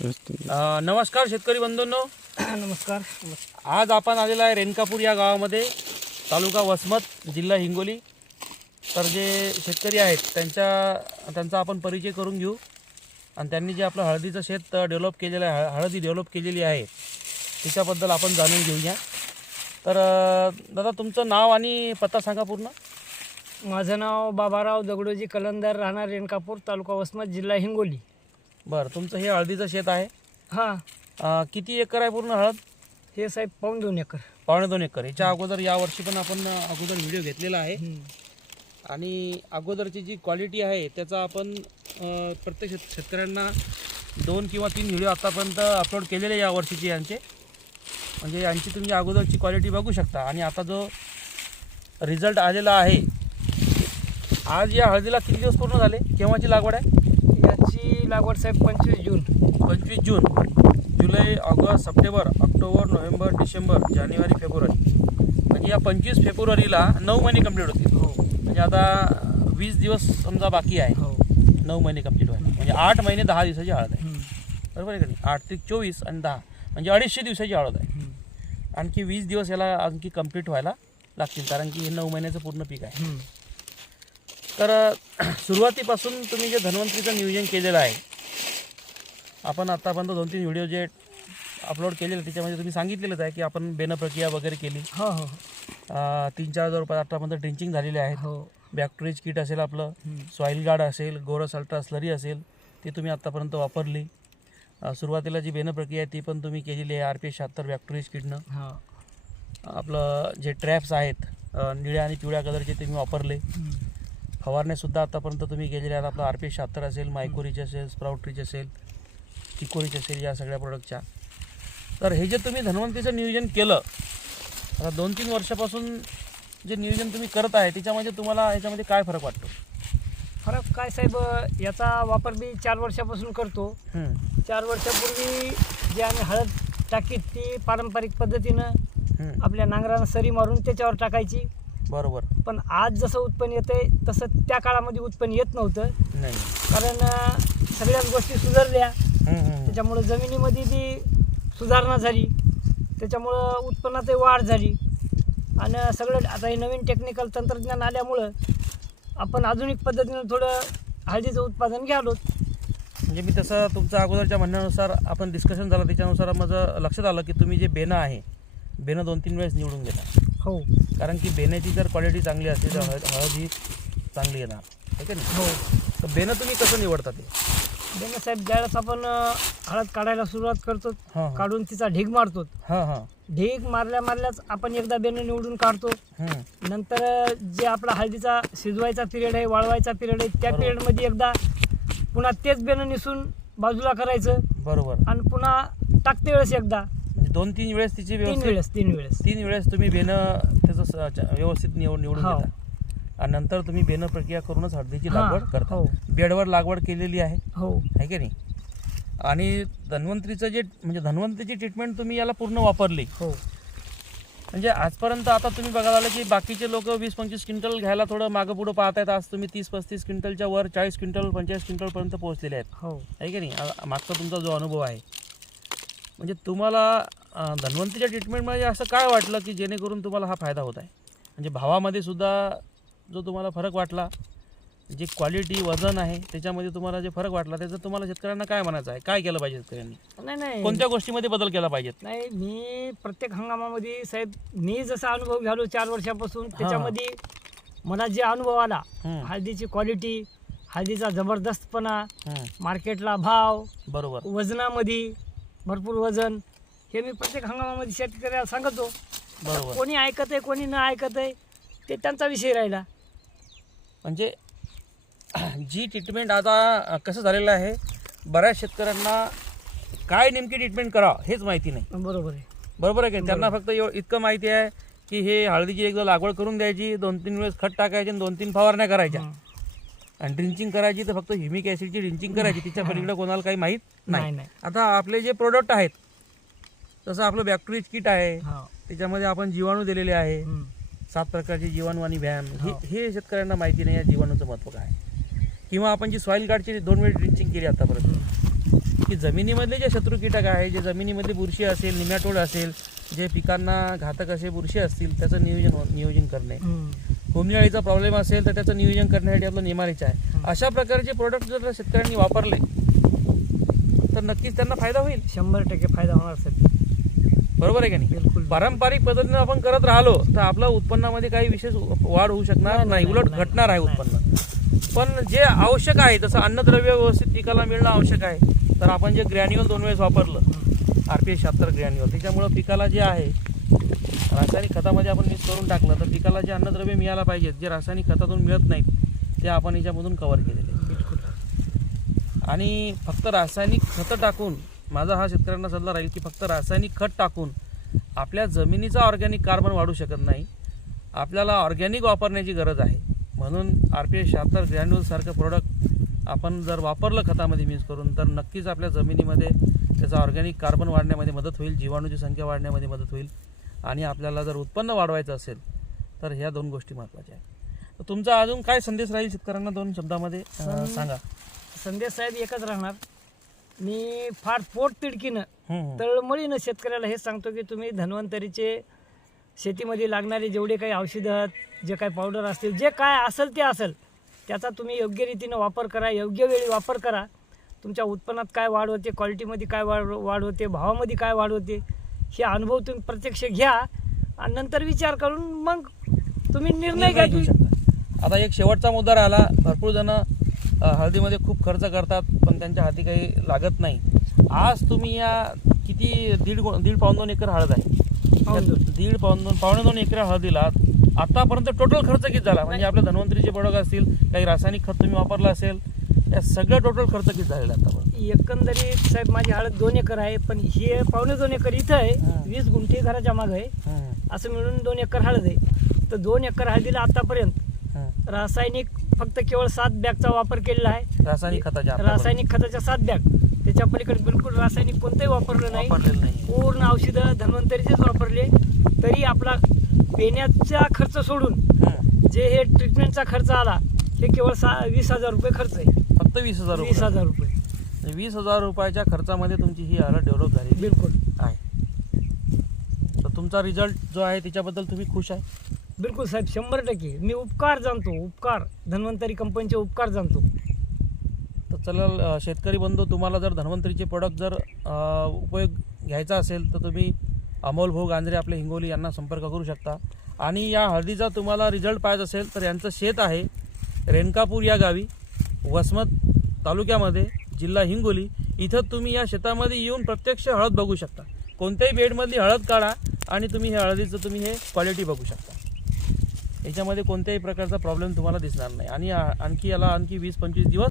नमस्कार शेतकरी बंधूंनो. नमस्कार. आज आपण आलेला आहे रेणकापूर या गावामध्ये, तालुका वसमत, जिल्हा हिंगोली. तर जे शेतकरी आहेत त्यांचा आपण परिचय करून घेऊ आणि त्यांनी जे आपलं हळदीचं शेत डेव्हलप केलेलं आहे, हळदी डेव्हलप केलेली आहे, तिच्याबद्दल आपण जाणून घेऊया. तर दादा, तुमचं नाव आणि पत्ता सांगा पूर्ण. माझं नाव बाबाराव दगडोजी कलंदर, राहणार रेणकापूर, तालुका वसमत, जिल्हा हिंगोली. बरं, तुमचं हे हळदीचं शेत आहे. हां, किती एकर आहे पूर्ण हळद? हे साहेब 2.25 एकर. 2.25 एकर. याच्या अगोदर यावर्षी पण आपण व्हिडिओ घेतलेला आहे आणि अगोदरची जी क्वालिटी आहे त्याचा आपण प्रत्येक शेतकऱ्यांना 2 किंवा 3 व्हिडिओ आतापर्यंत अपलोड केलेले या वर्षीचे यांचे. म्हणजे यांची तुम्ही अगोदरची क्वालिटी बघू शकता आणि आता जो रिझल्ट आलेला आहे. आज या हळदीला किती दिवस पूर्ण झाले? केव्हाची लागवड आहे? याची लागवड साहेब 25 जून. 25 जून, जुलै, ऑगस्ट, सप्टेंबर, ऑक्टोबर, नोव्हेंबर, डिसेंबर, जानेवारी, फेब्रुवारी. म्हणजे या 25 फेब्रुवारीला 9 महिने कंप्लीट होतील. हो. म्हणजे आता 20 दिवस समजा बाकी आहे. हो. 9 महिने कंप्लीट व्हायला. म्हणजे 8 महिने 10 दिवसाची हळद आहे. बरोबर आहे का नाही? 8 ते 24 आणि 10 म्हणजे 250 दिवसाची हळद आहे. आणखी 20 दिवस याला आणखी कंप्लीट व्हायला लागतील, कारण की हे 9 महिन्याचं पूर्ण पीक आहे. तर सुरुवातीपासून तुम्ही जे धन्वंतरीचं नियोजन केलेलं आहे, आपण आत्तापर्यंत 2-3 व्हिडिओ जे अपलोड केलेले त्याच्यामध्ये तुम्ही सांगितलेलंच आहे की आपण बेन प्रक्रिया वगैरे केली. हो हो 3-4 हजार रुपये आतापर्यंत ड्रिंचिंग झालेले आहेत. हो. बॅक्टेरियज किट असेल, आपलं सॉईल गार्ड असेल, गोरस अल्ट्रा स्लरी असेल, ती तुम्ही आत्तापर्यंत वापरली. सुरुवातीला जी बेन प्रक्रिया आहे ती पण तुम्ही केलेली आहे RPS 76 बॅक्टेरियज किटनं. आपलं जे ट्रॅप्स आहेत निळ्या आणि पिवळ्या कलरचे तुम्ही वापरले. फवारण्यासुद्धा आतापर्यंत तुम्ही केलेले आहेत. आपलं RPS 76 असेल, मायकोरिच असेल, स्प्राउटरिच असेल, चिकोरिच असेल, या सगळ्या प्रोडक्टच्या. तर हे जे तुम्ही धन्वंतरीचं नियोजन केलं, आता 2-3 वर्षापासून जे नियोजन तुम्ही करत आहे त्याच्यामध्ये तुम्हाला याच्यामध्ये काय फरक वाटतो? फरक काय साहेब, याचा वापर मी 4 वर्षापासून करतो. 4 वर्षापूर्वी जे आम्ही हळद टाकीत ती पारंपरिक पद्धतीनं आपल्या नांगरानं सरी मारून त्याच्यावर टाकायची. बरोबर. पण आज जसं उत्पन्न येतंय तसं त्या काळामध्ये उत्पन्न येत नव्हतं. नाही, कारण सगळ्याच गोष्टी सुधारल्या. त्याच्यामुळं जमिनीमध्ये बी सुधारणा झाली, त्याच्यामुळं उत्पन्नातही वाढ झाली. आणि सगळं आता हे नवीन टेक्निकल तंत्रज्ञान आल्यामुळं आपण आधुनिक पद्धतीनं थोडं हळदीचं उत्पादन घ्यालो. म्हणजे मी तसं तुमच्या अगोदरच्या म्हणण्यानुसार आपण डिस्कशन झालं, त्याच्यानुसार माझं लक्षात आलं की तुम्ही जे बेनं आहे, बेनं 2-3 वेळेस निवडून घेता. हो. कारण की बेण्याची जर क्वालिटी चांगली असेल तर हळद ही चांगली येणार, आहे का नाही? हो. तर बेनं तुम्ही कसं निवडता ते? बेनं साहेब, ज्यावेळेस आपण हळद काढायला सुरुवात करतो, काढून तिचा ढीग मारतो. ढीग मारल्याच आपण एकदा बेनं निवडून काढतो. नंतर जे आपला हळदीचा शिजवायचा पिरियड आहे, वाळवायचा पिरियड आहे, त्या पिरियडमध्ये एकदा पुन्हा तेच बेनं निसून बाजूला करायचं. बरोबर. आणि पुन्हा टाकते वेळेस एकदा 2-3 वेळेस तिची 3 वेळेस तुम्ही बेनं त्याचं व्यवस्थित निवडून घेता आणि नंतर तुम्ही बेनं प्रक्रिया करूनच हळदीची लागवड करता. बेडवर लागवड केलेली आहे, आहे की नाही? आणि धन्वंतरीचं जे म्हणजे धन्वंतरीची ट्रीटमेंट तुम्ही याला पूर्ण वापरली. म्हणजे आजपर्यंत आता तुम्ही बघायला आलं की बाकीचे लोक 20-25 क्विंटल घ्यायला थोडं मागं पुढं पाहत आहेत. आज तुम्ही 30-35 क्विंटलच्या वर 40 क्विंटल 45 क्विंटलपर्यंत पोहोचलेले आहेत, आहे की नाही? मागचा तुमचा जो अनुभव आहे, म्हणजे तुम्हाला धन्वंतरीच्या ट्रीटमेंटमध्ये असं काय वाटलं की जेणेकरून तुम्हाला हा फायदा होत आहे? म्हणजे भावामध्ये सुद्धा जो तुम्हाला फरक वाटला, जे क्वालिटी वजन आहे त्याच्यामध्ये तुम्हाला जे फरक वाटला, त्याचं तुम्हाला शेतकऱ्यांना काय म्हणायचं आहे? काय केलं पाहिजे शेतकऱ्यांनी? नाही, कोणत्या गोष्टीमध्ये बदल केला पाहिजेत? नाही, मी प्रत्येक हंगामामध्ये साहेब, मी जसा अनुभव घ्यालो 4 वर्षापासून, त्याच्यामध्ये मला जे अनुभव आला, हळदीची क्वालिटी, हळदीचा जबरदस्तपणा, मार्केटला भाव, बरोबर, वजनामध्ये भरपूर वजन, हे मी प्रत्येक हंगामामध्ये शेतकऱ्याला सांगतो. बरोबर. कोणी ऐकत आहे, कोणी न ऐकत आहे, ते त्यांचा विषय राहिला. म्हणजे जी ट्रीटमेंट आता कसं झालेलं आहे, बऱ्याच शेतकऱ्यांना काय नेमकी ट्रीटमेंट करावं हेच माहिती नाही. बरोबर आहे. बरोबर आहे की? त्यांना फक्त इतकं माहिती आहे की हे हळदीची एकदा लागवड करून द्यायची, 2-3 वेळेस खत टाकायचे आणि 2-3 फवारण्या करायच्या आणि ड्रिंचिंग करायची तर फक्त ह्युमिक ॲसिडची ड्रिंचिंग करायची. तिच्या पलीकडे कोणाला काही माहीत नाही. आता आपले जे प्रोडक्ट आहेत, तसं आपलं बॅक्टेरियज किट आहे, त्याच्यामध्ये आपण जीवाणू दिलेले आहे, 7 प्रकारचे जीवाणू आणि व्यायाम. हे शेतकऱ्यांना माहिती नाही या जीवाणूचं महत्त्व काय. किंवा आपण जी सॉईल गार्डची 2 वेळी ड्रिंचिंग केली आतापर्यंत, की जमिनीमधले जे शत्रू कीटक आहे, जे जमिनीमधली बुरशी असेल, निमॅटोड असेल, जे पिकांना घातक असे बुरशी असतील त्याचं नियोजन करणे, कोंबडी अळीचा प्रॉब्लेम असेल तर त्याचं नियोजन करण्यासाठी आपलं निमारीच आहे. अशा प्रकारचे प्रोडक्ट जर शेतकऱ्यांनी वापरले तर नक्कीच त्यांना फायदा होईल. 100% फायदा होणार साहेब. बरोबर आहे का नाही? बिलकुल. पारंपरिक पद्धतीने आपण करत राहिलो तर आपल्या उत्पन्नामध्ये काही विशेष वाढ होऊ शकणार नाही, उलट घटणार आहे उत्पन्न. पण जे आवश्यक आहे जसं अन्नद्रव्य व्यवस्थित पिकाला मिळणं आवश्यक आहे, तर आपण जे ग्रॅन्युअल 2 वेळेस वापरलं RPS 76 ग्रॅन्युअल, त्याच्यामुळं पिकाला जे आहे रासायनिक खतामध्ये आपण मिक्स करून टाकलं तर पिकाला जे अन्नद्रव्य मिळायला पाहिजेत, जे रासायनिक खतातून मिळत नाहीत ते आपण याच्यामधून कव्हर केलेले. आणि फक्त रासायनिक खतं टाकून, माझा हा शेतकऱ्यांना सल्ला राहील की फक्त रासायनिक खत टाकून आपल्या जमिनीचा ऑर्गॅनिक कार्बन वाढू शकत नाही. आपल्याला ऑर्गॅनिक वापरण्याची गरज आहे. म्हणून RPS 76 ग्रॅन्युअलसारखं प्रोडक्ट आपण जर वापरलं खतामध्ये मिक्स करून तर नक्कीच आपल्या जमिनीमध्ये त्याचा ऑर्गॅनिक कार्बन वाढण्यामध्ये मदत होईल, जीवाणूची संख्या वाढण्यामध्ये मदत होईल. आणि आपल्याला जर उत्पन्न वाढवायचं असेल तर ह्या 2 गोष्टी महत्त्वाच्या आहेत. तर तुमचा अजून काय संदेश राहील शेतकऱ्यांना 2 शब्दामध्ये सांगा. संदेश साहेब एकच राहणार, मी फार पोट तिडकीनं तळमळीनं शेतकऱ्याला हे सांगतो की तुम्ही धन्वंतरीचे शेतीमध्ये लागणारे जेवढे काही औषधं, जे काही पावडर असतील, जे काय असेल ते असेल, त्याचा तुम्ही योग्य रीतीनं वापर करा, योग्य वेळी वापर करा. तुमच्या उत्पन्नात काय वाढ होते, क्वालिटीमध्ये काय वाढ होते, भावामध्ये काय वाढ होते, हे अनुभव तुम्ही प्रत्यक्ष घ्या आणि नंतर विचार करून मग तुम्ही निर्णय घेऊ शकता. आता एक शेवटचा मुद्दा राहिला. भरपूर जण हळदीमध्ये खूप खर्च करतात पण त्यांच्या हाती काही लागत नाही. आज तुम्ही या किती दीड पाऊण 2 एकर हळद आहे, पावणे 2 एकर हळदीला आतापर्यंत टोटल खर्च किती झाला? म्हणजे आपल्या धन्वंतरीचे प्रोडक्ट असतील, काही रासायनिक खत तुम्ही वापरलं असेल, या सगळं टोटल खर्च किती झालेला आतापर्यंत? एकंदरीत साहेब माझी हळद 2 एकर आहे, पण हे पावणे 2 एकर इथं आहे, 20 गुंठे घराच्या मागं आहे, असं मिळून 2 एकर हळद आहे. तर 2 एकर हळदीला आतापर्यंत रासायनिक फक्त केवळ 7 बॅगचा वापर केलेला आहे. रासायनिक खताच्या 7 बॅग, त्याच्या पलीकडे बिलकुल रासायनिक कोणतंही वापरलं नाही. पूर्ण औषधं धन्वंतरीचेच वापरले. तरी आपला पेण्याचा खर्च सोडून जे हे ट्रीटमेंटचा खर्च आला हे केवळ 20,000 रुपये खर्च आहे. फक्त 20,000 रुपये. 20,000 रुपयाच्या खर्चामध्ये तुमची ही हळद डेव्हलप झाली बिलकुल आहे. तर तुमचा रिझल्ट जो आहे त्याच्याबद्दल तुम्ही खुश आहे? बिलकुल साहेब, 100%. मी उपकार जाणतो, धन्वंतरी कंपनीचे उपकार जाणतो. तर चला शेतकरी बंधू, तुम्हाला जर धन्वंतरीचे प्रोडक्ट जर उपयोग घ्यायचा असेल तर तुम्ही अमोल भोग आंध्रे आपले हिंगोली यांना संपर्क करू शकता. आणि या हळदीचा तुम्हाला रिझल्ट पाहिजे असेल तर यांचं शेत आहे रेणकापूर या गावी, वसमत तालुक्यामध्ये, जिल्हा हिंगोली. इथं तुम्ही या शेतामध्ये येऊन प्रत्यक्ष हळद बघू शकता. कोणत्याही बेडमधली हळद काढा आणि तुम्ही हे हळदीचं तुम्ही हे क्वालिटी बघू शकता. याच्यामध्ये कोणत्याही प्रकारचा प्रॉब्लेम तुम्हाला दिसणार नाही. आणि आणखी याला 20-25 दिवस